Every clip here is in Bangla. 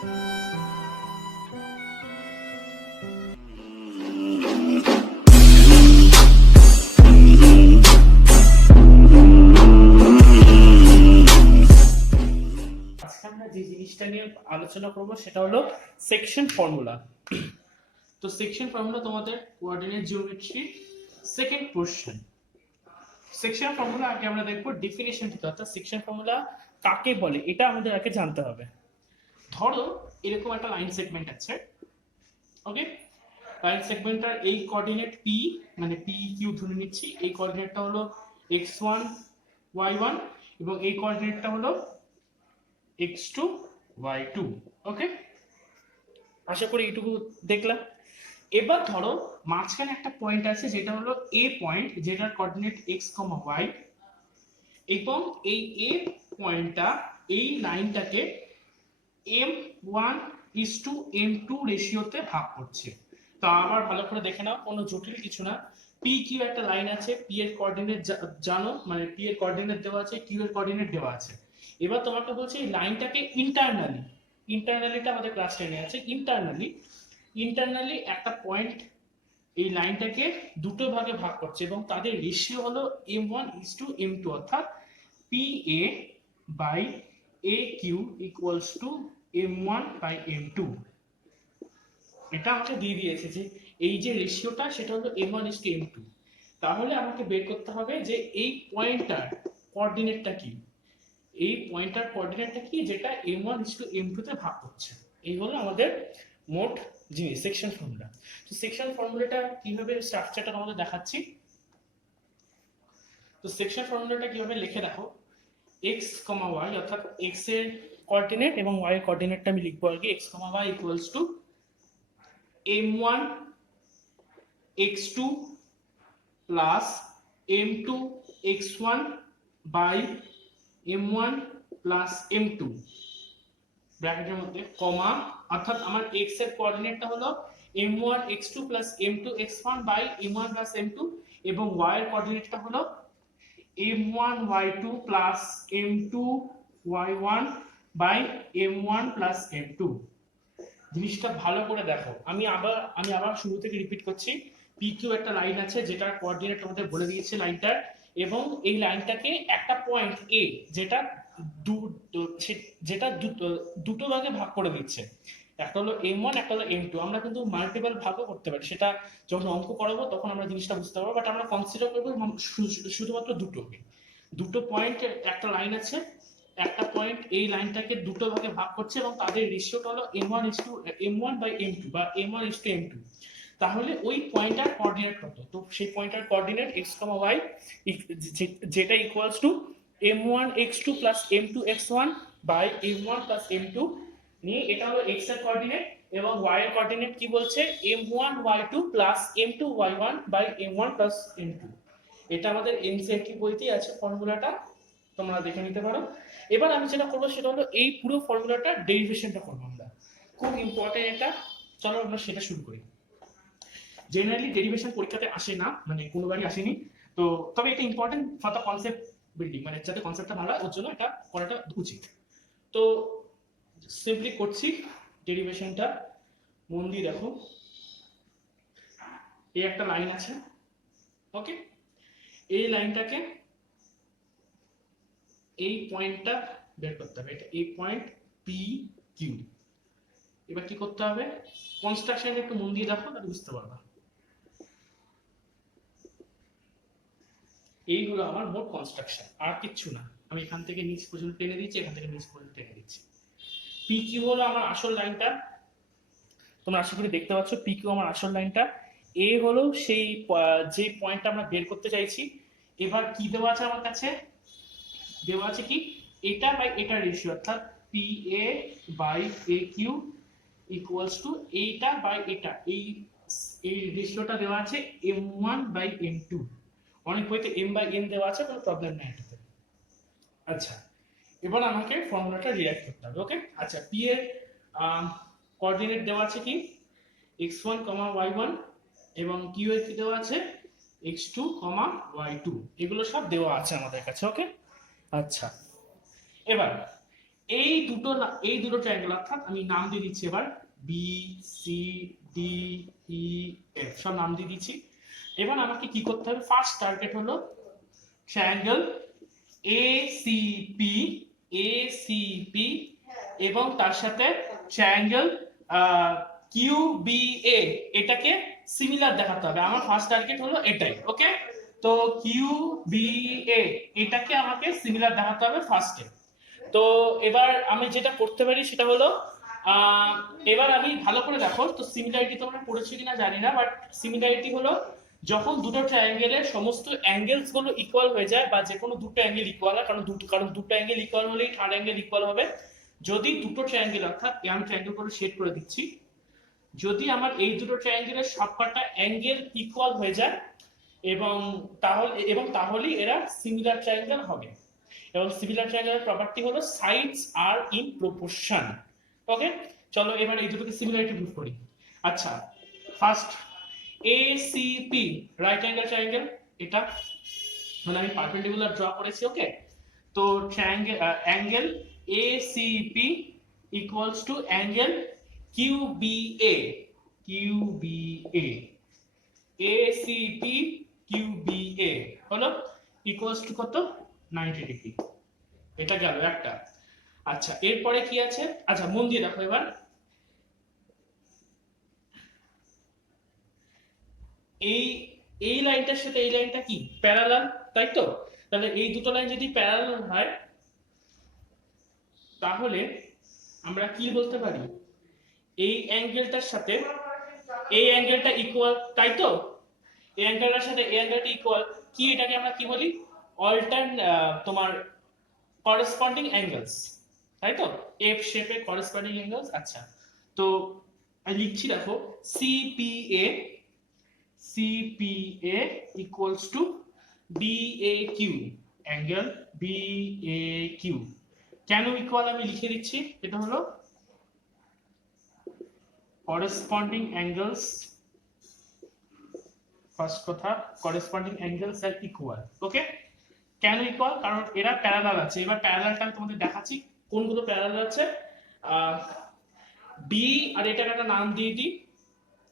আমরা যে জিনিসটা নিয়ে আলোচনা করব সেটা হলো সেকশন ফর্মুলা। তো সেকশন ফর্মুলা তোমাদের coordinate geometry second portion. Section formula আগে আমরা দেখব ডেফিনিশন কি, অর্থাৎ সেকশন ফর্মুলা কাকে বলে এটা আমাদের আগে জানতে হবে। ধরো এরকম একটা লাইন সেগমেন্ট আছে, ওকে। লাইন সেগমেন্টটার এই কোঅর্ডিনেট পি, মানে পি কিউ ধরে নিচ্ছি, এই কোঅর্ডিনেটটা হলো x1 y1 এবং এই কোঅর্ডিনেটটা হলো x2 y2, ওকে। আশা করি এইটুকু দেখলাম। এবার ধরো মাঝখানে একটা পয়েন্ট আছে যেটা হলো এ পয়েন্ট, যেটার কোঅর্ডিনেট x, y, এবং এই এ পয়েন্টটা এই লাইনটাকে m1:m2 রেশিওতে ভাগ করছে। তো আবার ভালো করে দেখে নাও, কোনো জটিল কিছু না। পি কিউ একটা লাইন আছে, পি এর কোঅর্ডিনেট জানো, মানে পি এর কোঅর্ডিনেট দেওয়া আছে, কিউ এর কোঅর্ডিনেট দেওয়া আছে। এবার তোমাকে বলছে এই লাইনটাকে ইন্টারনালিটা আমাদের ক্লাস 10 এ আছে, ইন্টারনালি একটা পয়েন্ট এই লাইনটাকে দুটো ভাগে ভাগ করছে এবং তাদের রেশিও হলো m1:m2, অর্থাৎ PA by AQ equals to m1/m2। এটা আমাকে দিয়ে দিয়েছে যে এই যে রেশিওটা সেটা হলো m1:m2। তাহলে আমাকে বের করতে হবে যে এই পয়েন্টটার কোঅর্ডিনেটটা কি, এই পয়েন্টটার কোঅর্ডিনেটটা কি যেটা m1:m2 তে ভাগ করছে। এই হলো আমাদের মোট জিনিস সেকশন ফর্মুলা। তো সেকশন ফর্মুলাটা কিভাবে স্ট্রাকচারটা তোমাদের দেখাচ্ছি। তো সেকশন ফর্মুলাটা কিভাবে লিখে দেখো, x, y, অর্থাৎ x এর কোঅর্ডিনেট এবং y এর কোঅর্ডিনেটটা আমি লিখবো আর কি, x, y equals to m1 x2 plus m2 x1 by m1 plus m2 ব্র্যাকেটের মধ্যে কমা, অর্থাৎ আমার x এর কোঅর্ডিনেটটা হলো m1 x2 plus m2 x1 by m1 plus m2 এবং y এর কোঅর্ডিনেটটা হলো m1 y2 plus m2 y1 by m1 plus m2। জিনিসটা ভালো করে দেখো, আমি আবার শুরু থেকে রিপিট করছি। PQ একটা লাইন আছে যেটার কোঅর্ডিনেট তোমাদের বলে দিয়েছে লাইনটার, এবং এই লাইনটাকে একটা পয়েন্ট A যেটা দুটো ভাগে ভাগ করে দিচ্ছে, একটা হলো m1 একটা হলো m2। আমরা কিন্তু মাল্টিপল ভাগও করতে পারি, সেটা যখন অঙ্ক করাবো তখন আমরা জিনিসটা বুঝতে পারবো, বাট আমরা কনসিডার করবো শুধুমাত্র দুটো পয়েন্ট একটা লাইন আছে, একটা পয়েন্ট এই লাইনটাকে দুটো ভাগে ভাগ করছে এবং তাদের রেশিওটা হলো m1/m2 বা m1:m2। তাহলে ওই পয়েন্টার কোঅর্ডিনেট কত, তো সেই পয়েন্টার কোঅর্ডিনেট x, y যেটা equals to m1 x2 plus m2 x1 by m1 plus m2 নিয়ে, এটা হলো x এর কোঅর্ডিনেট এবং y এর কোঅর্ডিনেট কি বলছে m1 y2 plus m2 y1 by m1 plus m2। এটা আমাদের এনসিইআরটি বইতেই আছে ফর্মুলাটা, তোমরা দেখে নিতে পারো। এবার আমি যেটা করবো সেটা হলো এই পুরো ফর্মুলাটা ডেরিভেশনটা করবো আমরা, খুব ইম্পর্টেন্ট এটা। চলো আমরা সেটা শুরু করি। জেনারেলি ডেরিভেশন পরীক্ষাতে আসে না, মানে কোনোবারই আসেনি, তো তবে এটা important for the concept building, মানে যাতে কনসেপ্টটা ভালো হয় ওর জন্য এটা করাটা উচিত। তো সিম্পলি করছি ডেরিভেশনটা, মন দিয়ে দেখো। এই একটা লাইন আছে, ওকে। এই লাইনটাকে এই পয়েন্টটা বের করতে হবে, এটা এই পয়েন্ট পি কিউ। এবার কি করতে হবে, কনস্ট্রাকশন একটু মন দিয়ে দেখো তাহলে বুঝতে পারবা। এইগুলো আমার মোট কনস্ট্রাকশন, আর কিচ্ছু না। আমি এখান থেকে নিচ পর্যন্ত টেনে দিচ্ছি, এখান থেকে নিচ পর্যন্ত টেনে দিচ্ছি। পি কিউ হলো আমার আসল লাইনটা, তোমরা আশা করি দেখতে পাচ্ছ পি কিউ আমার আসল লাইনটা। এ হলো সেই যে পয়েন্টটা আমরা বের করতে চাইছি। এবার কি দেওয়া আছে আমার কাছে, দেওয়া আছে কি এটা বাই এটা রেশিও, অর্থাৎ P A by A Q equals to এইটা বাই এটা, এই রেশিওটা দেওয়া আছে m1/m2। অনেক বইতে m/m দেওয়া আছে, কোনো প্রবলেম নেই এটাতে। আচ্ছা, এবার আমাকে ফর্মুলাটা রিঅ্যাক্ট করতে হবে, ওকে। আচ্ছা, পি এর কোঅর্ডিনেট দেওয়া আছে কি x1, y1 এবং কিউ এর কি দেওয়া আছে x2, y2, এগুলো সব দেওয়া আছে আমাদের কাছে, ওকে। আচ্ছা, এবার এই দুটো ট্রায়াঙ্গেল, অর্থাৎ আমি নাম দিয়ে দিচ্ছি এবার B C D E F, সব নাম দিয়ে দিচ্ছি। এবার আমাকে কি করতে হবে, ফার্স্ট টার্গেট হলো ট্রায়াঙ্গেল এসিপি, এসিপি এবং তার সাথে ট্রায়াঙ্গেল কিউবিএ, এটাকে সিমিলার দেখাতে হবে। আমার ফার্স্ট টার্গেট হলো এটাই, ওকে। তো কিউবিএ এটাকে আমাকে সিমিলার দেখাতে হবে ফার্স্টে। তো এবার আমি যেটা করতে পারি সেটা হলো এবার আমি ভালো করে দেখো তো, সিমিলারিটি তোমরা পড়েছো কিনা জানি না, বাট সিমিলারিটি হলো যখন দুটো ট্রায়াঙ্গেলের সমস্ত অ্যাঙ্গেলস গুলো ইকুয়াল হয়ে যায়, বা যে কোনো দুটো অ্যাঙ্গেল ইকুয়াল হয়, কারণ দুটো অ্যাঙ্গেল ইকুয়াল হলেই থার্ড অ্যাঙ্গেল ইকুয়াল হবে। যদি দুটো ট্রায়াঙ্গেল, অর্থাৎ আমি ট্রায়াঙ্গেল করে শেড করে দিচ্ছি, যদি আমার এই দুটো ট্রায়াঙ্গেলের সবকটা অ্যাঙ্গেল ইকুয়াল হয়ে যায় তাহলেই এরা সিমিলার ট্রায়াঙ্গেল হবে। এবং সিমিলার ট্রায়াঙ্গেলের প্রপার্টি হলো sides are in proportion, okay. চলো এবার এই দুটোকে সিমিলারিটি প্রুফ করি। আচ্ছা, first ACP right angle triangle, এটা মানে আমি পারপেন্ডিকুলার ড্র করেছি, ওকে। তো angle ACP equals to angle QBA, QBA, ACP QBA হলো ইকুয়ালস টু কত, 90 ডিগ্রি। এটা গেল একটা। আচ্ছা, এরপরে কি আছে, আচ্ছা মন দিয়ে দেখো এবার, এই লাইনটার সাথে এই লাইনটা কি প্যারালাল, তাই তো? তাহলে এই দুটো লাইন যদি প্যারালাল হয় তাহলে আমরা কি বলতে পারি, এই অ্যাঙ্গেলটার সাথে এই অ্যাঙ্গেলটা ইকুয়াল, তাই তো? এই অ্যাঙ্গেলটার সাথে এই অ্যাঙ্গেলটা ইকুয়াল, কি এটাকে আমরা কি বলি, তোমার করেসপন্ডিং অ্যাঙ্গেলস, তাই তো? এফ শেপে করেসপন্ডিং অ্যাঙ্গেলস। আচ্ছা, তো আমি লিখছি দেখো, CPA, CPA equals to BAQ, angle BAQ. কেন ইকুয়াল আমি লিখে দিচ্ছি, এটা হলো corresponding angles, ফার্স্ট কথা corresponding angles are equal, okay. কেন ইকুয়াল, কারণ এরা প্যারালাল আছে। এবার প্যারালালটা আমি তোমাদের দেখাচ্ছি কোনগুলো প্যারালাল আছে। বি আর এটাকে একটা নাম দিয়ে দিই,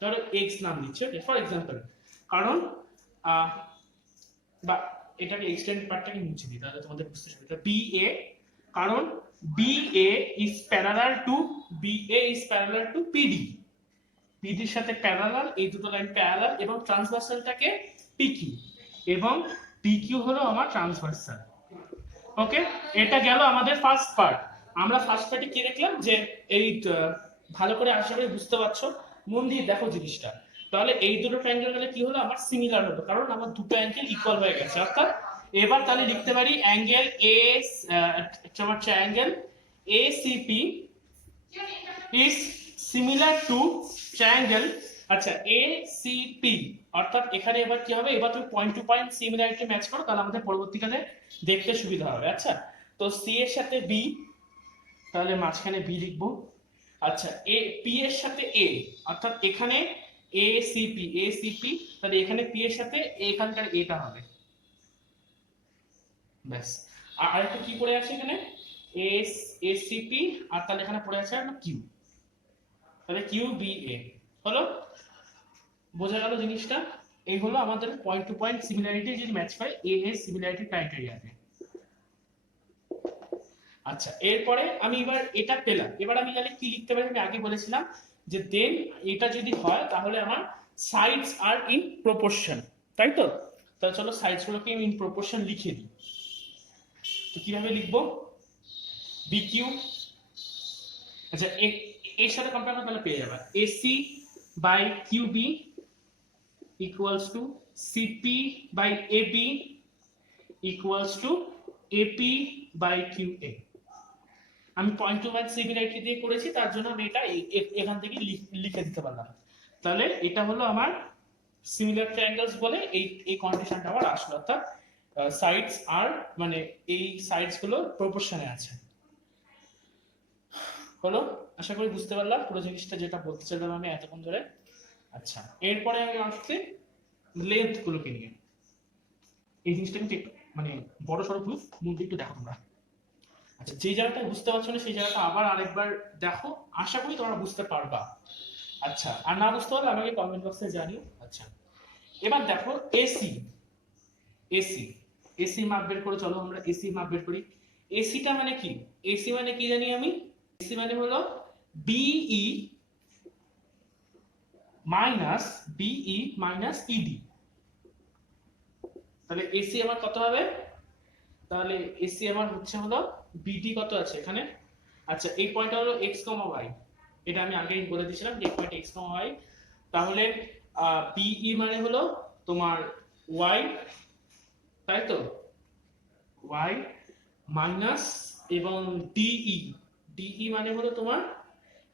ধরো এক্স নাম দিচ্ছি, ওকে, ফর এক্সাম্পল। কারণ বা এটাকে এক্সটেন্ড পার্টটাকে মুছে দিই, তাহলে তোমাদের বুঝতে সুবিধা। বি এ, কারণ BA is parallel to PD, পিডির সাথে প্যারালাল, এই দুটো লাইন প্যারালাল, এবং ট্রান্সভার্সালটাকে পিকিউ, এবং পিকিউ হলো আমার ট্রান্সভার্সাল, ওকে। এটা গেল আমাদের ফার্স্ট পার্ট। আমরা ফার্স্ট পার্টে কি দেখলাম, যে এই ভালো করে আশা করি বুঝতে পারছো, মন দিয়ে দেখো জিনিসটা। তাহলে এই দুটো ট্রায়াঙ্গেল গেলে কি হলো, আমার সিমিলার হলো, কারণ আমার দুটো অ্যাঙ্গেল ইকুয়াল হয়ে গেছে। অর্থাৎ এবার তাহলে লিখতে পারি angle triangle A C P is similar to triangle, আচ্ছা এসিপি, অর্থাৎ এখানে এবার কি হবে, এবার তুমি point to point similarity match করো, তাহলে আমাদের পরবর্তীকালে দেখতে সুবিধা হবে। আচ্ছা, তো সি এর সাথে বি, তাহলে মাঝখানে বি লিখবো। আচ্ছা, এ পি এর সাথে এ, অর্থাৎ এখানে এসিপি, তাহলে এখানে পি এর সাথে এখানকার এটা হবে, ব্যাস। আর একটা কি পড়ে আছে এখানে, এসিপি, আর তাহলে এখানে পড়ে আছে একটা কিউ, তাহলে কিউ বি এ হলো। বোঝা গেল জিনিসটা? এই হলো আমাদের পয়েন্ট টু পয়েন্ট সিমিলারিটি যদি ম্যাচ পায় এ এর সিমিলারিটি ক্রাইটেরিয়াতে। আচ্ছা, এরপরে আমি এবার এটা পেলাম, এবার আমি তাহলে কি লিখতে পারি, আমি আগে বলেছিলাম যে দেন এটা যদি হয় তাহলে আমার সাইডস আর ইন প্রপোর্শন, তাই তো? তাহলে চলো সাইডস গুলোকে ইন প্রপোর্শন লিখে দিই। তো কিভাবে লিখবো, বিকিউ, আচ্ছা এর সাথে কম্পেয়ার করে তাহলে পেয়ে যাবে A C by Q B equals to CP by A B equals to A P by Q A. আমি পয়েন্ট টু পয়েন্ট সিমিলারিটি দিয়ে করেছি, তার জন্য আমি এটা এখান থেকে লিখে দিতে পারলাম। তাহলে এটা হলো আমার সিমিলার ট্রায়াঙ্গেলস বলে এই কন্ডিশনটা আমার আসলো, অর্থাৎ সাইডস আর মানে এই সাইডস গুলো প্রপোর্শনে আছে। হলো, আশা করি বুঝতে পারলাম পুরো জিনিসটা যেটা বলতে চাইলাম আমি এতক্ষণ ধরে। আচ্ছা, এরপরে আমি আসছি লেন্থ গুলোকে নিয়ে। এই জিনিসটা কিন্তু মানে বড় সড়ো প্রুফ, মন দিয়ে একটু দেখো তোমরা। আচ্ছা, যে জায়গাটা বুঝতে পারছো না সেই জায়গাটা আবার আরেকবার দেখো, আশা করি তোমরা বুঝতে পারবা। আচ্ছা, আর না বুঝতে পারলে আমাকে কমেন্ট বক্সে জানিও। আচ্ছা, এবার দেখো এসি, এসি এসি মাপ বের করে, চলো আমরা এসি মাপ বের করি। এসিটা মানে কি? এসি মানে কি জানি আমি? এসি মানে হলো B E minus B E minus E D. তাহলে এসি আমার কত হবে? তাহলে এসি আমার হচ্ছে হলো বিডি কত আছে এখানে। আচ্ছা, এই পয়েন্টটা হলো এক্স কমা ওয়াই, এটা আমি আগেই বলে দিয়েছিলাম যে পয়েন্ট এক্স কমা ওয়াই। তাহলে বিই মানে হলো তোমার ওয়াই, তাই তো, ওয়াই মাইনাস এবং ডিই, ডিই মানে হলো তোমার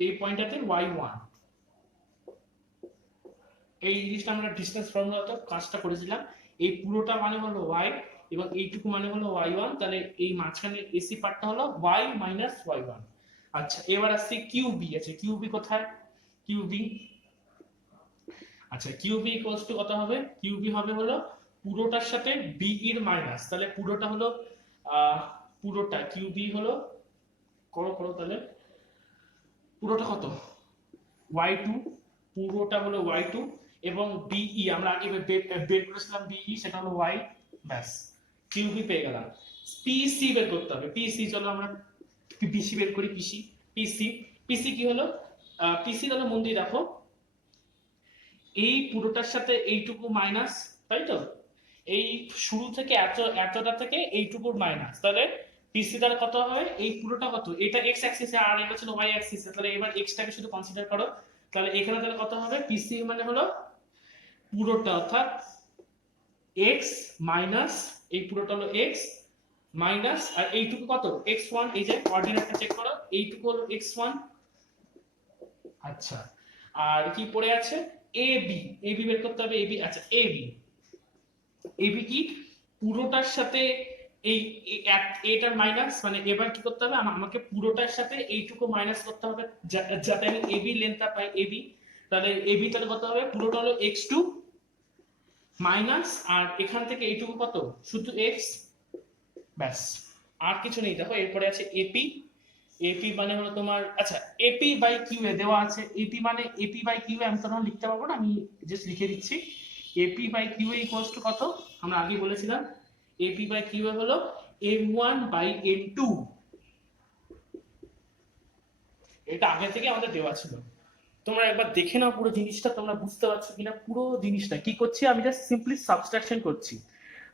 এই পয়েন্টটাতে ওয়াই ওয়ান। এই জিনিসটা আমরা ডিসটেন্স ফর্মুলাতে কাজটা করেছিলাম। এই পুরোটা মানে হলো ওয়াই এবং এইটুকু মানে হলো ওয়াই ওয়ান। তাহলে এই মাঝখানে এসি পার্টটা হলো ওয়াই মাইনাস ওয়াই ওয়ান। আচ্ছা, এবার আসছি কিউবি। আছে কিউবি কোথায়? কিউবি, আচ্ছা কিউবি ইকুয়ালস টু কত হবে? কিউবি হবে হলো পুরোটার সাথে বি এর মাইনাস, তাহলে পুরোটা হলো পুরোটা কিউবি হলো, করো করো তাহলে পুরোটা কত? ওয়াই টু, পুরোটা হলো ওয়াই টু এবং বিই আমরা আগে বের করেছিলাম বিই, সেটা হলো ওয়াই। ব্যাস, কিউবি পেয়ে গেলাম। পিসি বের করতে হবে, পিসি, চলো আমরা পিসি বের করি। পিসি, পিসি, পিসি কি হলো? পিসি হলো, মন দিয়ে দেখো, এই পুরোটার সাথে এইটুকু মাইনাস, তাই তো, এই শুরু থেকে এতটা থেকে এইটুকুর মাইনাস, তাহলে পিসি তাহলে কত হবে? এই পুরোটা কত? এটা এক্স অ্যাক্সিসে আর এটা ছিল ওয়াই অ্যাক্সিসে, তাহলে এবার এক্সটাকে শুধু কনসিডার করো। তাহলে এখানে তাহলে কত হবে? পিসি মানে হলো পুরোটা, অর্থাৎ এক্স মাইনাস, এই পুরোটা হলো এক্স মাইনাস, আর এইটুকু কত? এক্স ওয়ান, এই যে কোঅর্ডিনেটটা চেক করো, এইটুকু হলো এক্স ওয়ান। আচ্ছা, আর কি পড়ে আছে? এ বি, এ বি বের করতে হবে। এ বি, আচ্ছা এ বি, এবি কি? পুরোটার সাথে এই এটার মাইনাস, মানে এবার কি করতে হবে? আমাকে পুরোটার সাথে এইটুকু মাইনাস করতে হবে যাতে আমি এবি লেন্থটা পাই, এবি। তাহলে এবি তাহলে কত হবে? পুরোটা হলো এক্স টু মাইনাস, আর এখান থেকে এইটুকু কত? শুধু এক্স, ব্যাস, আর কিছু নেই। দেখো এরপরে আছে এপি, এপি মানে হলো তোমার, আচ্ছা এপি বাই কিউ এ দেওয়া আছে। এপি মানে এপি বাই কিউ এ আমি তো লিখতে পারবো না, আমি জাস্ট লিখে দিচ্ছি। A P by Q A equals to কত? আমরা আগে বলেছিলাম এপি বাই কিউ এ হলো M one by M two. এটা আগে থেকে আমাদের দেওয়া ছিল, তোমরা একবার দেখে নাও পুরো জিনিসটা, তোমরা বুঝতে পারছো কিনা পুরো জিনিসটা কি করছি। আমি জাস্ট সিম্পলি সাবট্রাকশন করছি।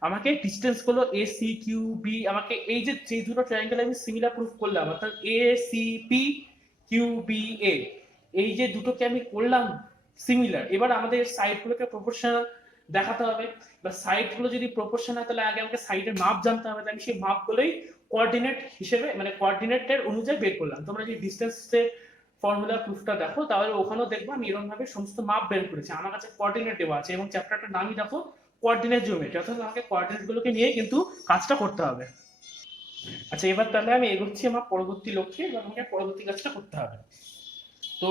আমাকে ডিসটেন্স গুলো এ সি কিউ বি, আমাকে এই যে যে দুটো ট্রায়াঙ্গেল আমি সিমিলার প্রুফ করলাম, অর্থাৎ A C P Q B A, এই যে দুটোকে আমি করলাম সিমিলার, এবার আমাদের সাইড গুলোকে প্রপোর্শনাল দেখাতে হবে। বা সাইড গুলো যদি প্রপোর্শনাল, তাহলে আগে আমাকে সাইডের মাপ জানতে হবে। আমি সেই মাপগুলোই কোঅর্ডিনেট হিসেবে, মানে কোঅর্ডিনেটের অনুযায়ী বের করলাম। তোমরা যদি ডিসটেন্সের ফর্মুলা প্রুফটা দেখো, তাহলে ওখানেও দেখবো আমি এরকম ভাবে সমস্ত মাপ বের করেছি। আমার কাছে কোঅর্ডিনেট দেওয়া আছে এবং চ্যাপ্টারটার নামই দেখো কোঅর্ডিনেট জিওমেট্রি, অর্থাৎ আমাকে কোঅর্ডিনেট গুলোকে নিয়ে কিন্তু কাজটা করতে হবে। আচ্ছা, এবার তাহলে আমি এগোচ্ছি আমার পরবর্তী লক্ষ্যে, এবার আমাকে পরবর্তী কাজটা করতে হবে। তো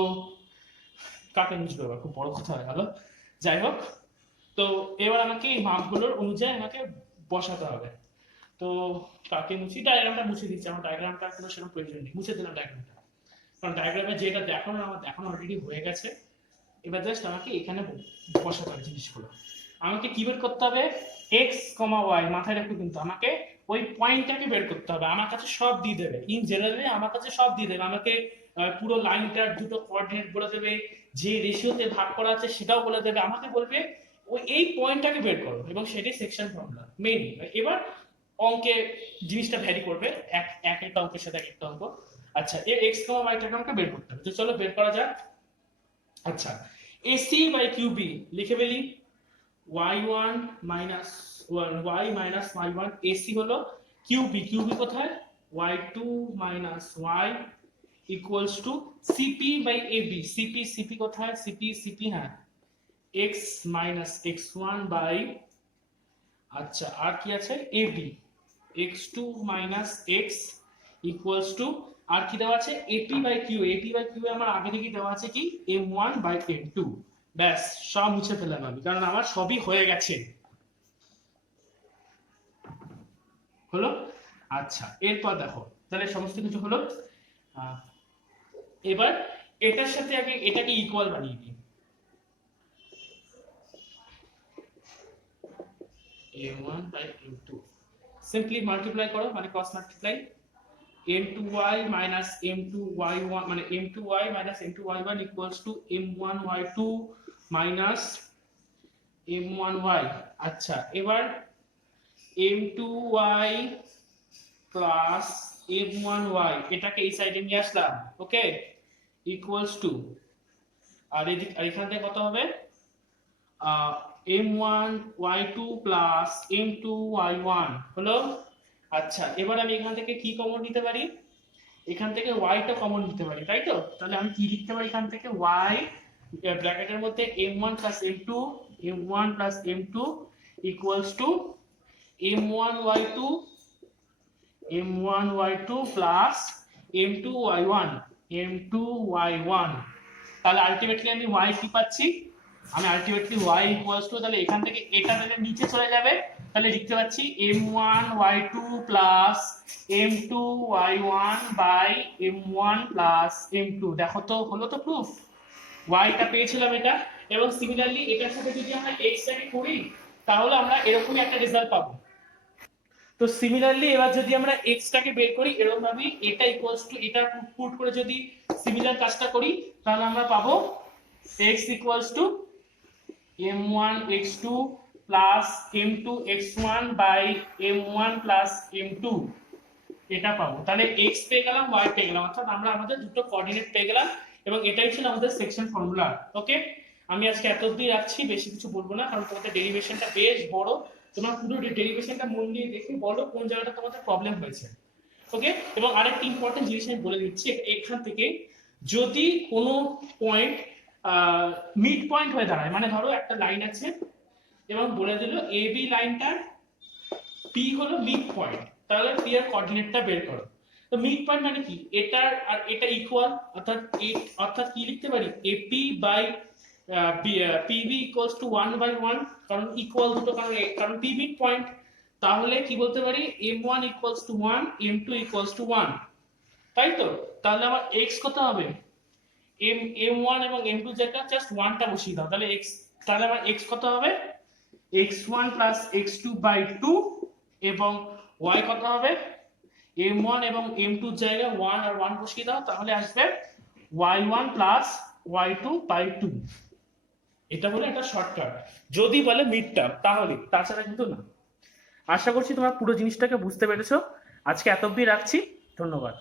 কাকে মুছবে, এবার খুব বড় কথা হয়ে গেল। যাই হোক, তো এবার আমাকে এই মাপগুলোর অনুযায়ী আমাকে বসাতে হবে। তো কাকে মুছি? ডায়াগ্রামটা মুছে দিচ্ছি, আমার ডায়াগ্রামটা কোনো সেরকম প্রয়োজন নেই, মুছে দিলাম ডায়াগ্রামটা, কারণ ডায়াগ্রামে যেটা দেখানো আমার দেখানো অলরেডি হয়ে গেছে। এবার জাস্ট আমাকে এখানে বসাতে হবে জিনিসগুলো। আমাকে কি বের করতে হবে? এক্স কমা ওয়াই, মাথায় রাখো কিন্তু আমাকে ওই পয়েন্টটাকে বের করতে হবে। আমার কাছে সব দিয়ে দেবে, ইন জেনারেলি আমার কাছে সব দিয়ে দেবে। আমাকে পুরো লাইনটার দুটো কোঅর্ডিনেট বলে দেবে, যে রেশিওতে ভাগ করা আছে সেটাও বলে দেবে। আমাকে বলবে ওই এই পয়েন্টটাকে বের করো, এবং সেটাই সেকশন ফর্মুলা মেইন। এবার অঙ্কে জিনিসটা ভ্যারি করবে, এক একটা অঙ্কের সাথে এক একটা অঙ্ক। আচ্ছা, এই এক্স কমা ওয়াইটাকে আমাকে বের করতে হবে, তো চলো বের করা যাক। আচ্ছা, এসি বাই কিউবি লিখে ফেলি, Y one minus Y minus Y one. AC হলো কিউবি, কিউবি কোথায়? Y two minus Y equals to CP by AB. CP, CP কোথায়? সিপি, সিপি, হ্যাঁ, X minus X one by, আচ্ছা আর কি আছে? AB, X two minus X equals to, আর কি দেওয়া আছে? AP by Q. AP by Q আমার আগে থেকে দেওয়া আছে কি? M one by M two. ব্যাস, সব মুছে ফেললাম আমি, কারণ আমার সবই হয়ে গেছে। হলো? আচ্ছা, এরপর দেখো তাহলে সমস্ত কিছু হলো। এবার এটার সাথে আগে এটাকে ইকুয়াল বানিয়ে দিই, m1 by m2 simply multiply করো, মানে cross multiply, m2y minus m2y1 মানে m2y minus m2y1 equals to m1y2 minus m1y। আচ্ছা এবার m2y plus m1y এটাকে এই সাইডে নিয়ে আসলাম, ওকে, ইকুয়ালস টু, আর এখান থেকে কত হবে, m1y2 plus m2y1 হলো। আচ্ছা এবার আমি এখান থেকে কি কমন নিতে পারি, এখান থেকে y টা কমন নিতে পারি, তাই তো? তাহলে আমি কি লিখতে পারি এখান থেকে, y ব্র্যাকেটের মধ্যে m1 plus m2 m1 plus m2 equals to m1y2 m1y2 plus m2y1 m2y1। তাহলে আলটিমেটলি আমি y কি পাচ্ছি, আমি আলটিমেটলি y ইকুয়ালস টু, তাহলে এখান থেকে এটা তাহলে নিচে চলে যাবে, তাহলে লিখতে পাচ্ছি m1y2 plus m2y1 by m1 plus m2। দেখো তো হলো তো প্রুফ, y টা পেয়েছিলাম এটা। এবং সিমিলারলি এটার সাথে যদি আমরা x টাকে করি তাহলে আমরা এরকমই একটা রেজাল্ট পাবো। তো সিমিলারলি এবার যদি আমরা x টাকে বের করি এরকম ভাবে, এটা ইকুয়ালস টু এটা পুট করে যদি সিমিলার কাজটা করি তাহলে আমরা পাবো x equals to m1 x2 plus m2 x1 by m1 plus m2 এটা পাবো। তাহলে x পেয়ে গেলাম, y পেয়ে গেলাম, অর্থাৎ আমরা আমাদের দুটো কোঅর্ডিনেট পেয়ে গেলাম এবং এটাই ছিল আমাদের সেকশন ফর্মুলা। ওকে, আমি আজকে এত অবধি রাখছি, বেশি কিছু বলবো না, কারণ তোমাদের ডেরিভেশনটা বেশ বড়, তোমরা পুরো ডেরিভেশনটা মন দিয়ে দেখে বলো কোন জায়গাটা তোমাদের প্রবলেম হয়েছে। ওকে, এবং আরেকটা ইম্পর্টেন্ট জিনিস আমি বলে দিচ্ছি, এখান থেকে যদি কোনো পয়েন্ট মিড পয়েন্ট হয়ে দাঁড়ায়, মানে ধরো একটা লাইন আছে এবং বলে দিল এ বি লাইনটার পি হলো মিড পয়েন্ট, তাহলে পি এর কোঅর্ডিনেটটা বের করো। তো মিড পয়েন্ট মানে কি, এটার আর এটা ইকুয়াল, অর্থাৎ কি লিখতে পারি, AP by PB equals to 1/1, কারণ ইকুয়াল দুটো, কারণ পি মিড পয়েন্ট। তাহলে কি বলতে পারি, m1 equals to 1 m2 equals to 1, তাই তো? তাহলে আমার x কত হবে, m1 এবং m2 যেটা জাস্ট 1 টা বসিয়ে দাও, তাহলে x, তাহলে আমার x কত হবে, x1 প্লাস x2 বাই 2, এবং y কত হবে, m1 এবং m2 জায়গায় 1 আর 1 বসিয়ে দাও, তাহলে আসবে y1 প্লাস y2 বাই 2। এটা হলো একটা শর্টকাট, যদি বলে মিড টার্ম তাহলে, তাছাড়া কিন্তু না। আশা করছি তোমরা পুরো জিনিসটাকে বুঝতে পেরেছো। আজকে এত অবধি রাখছি, ধন্যবাদ।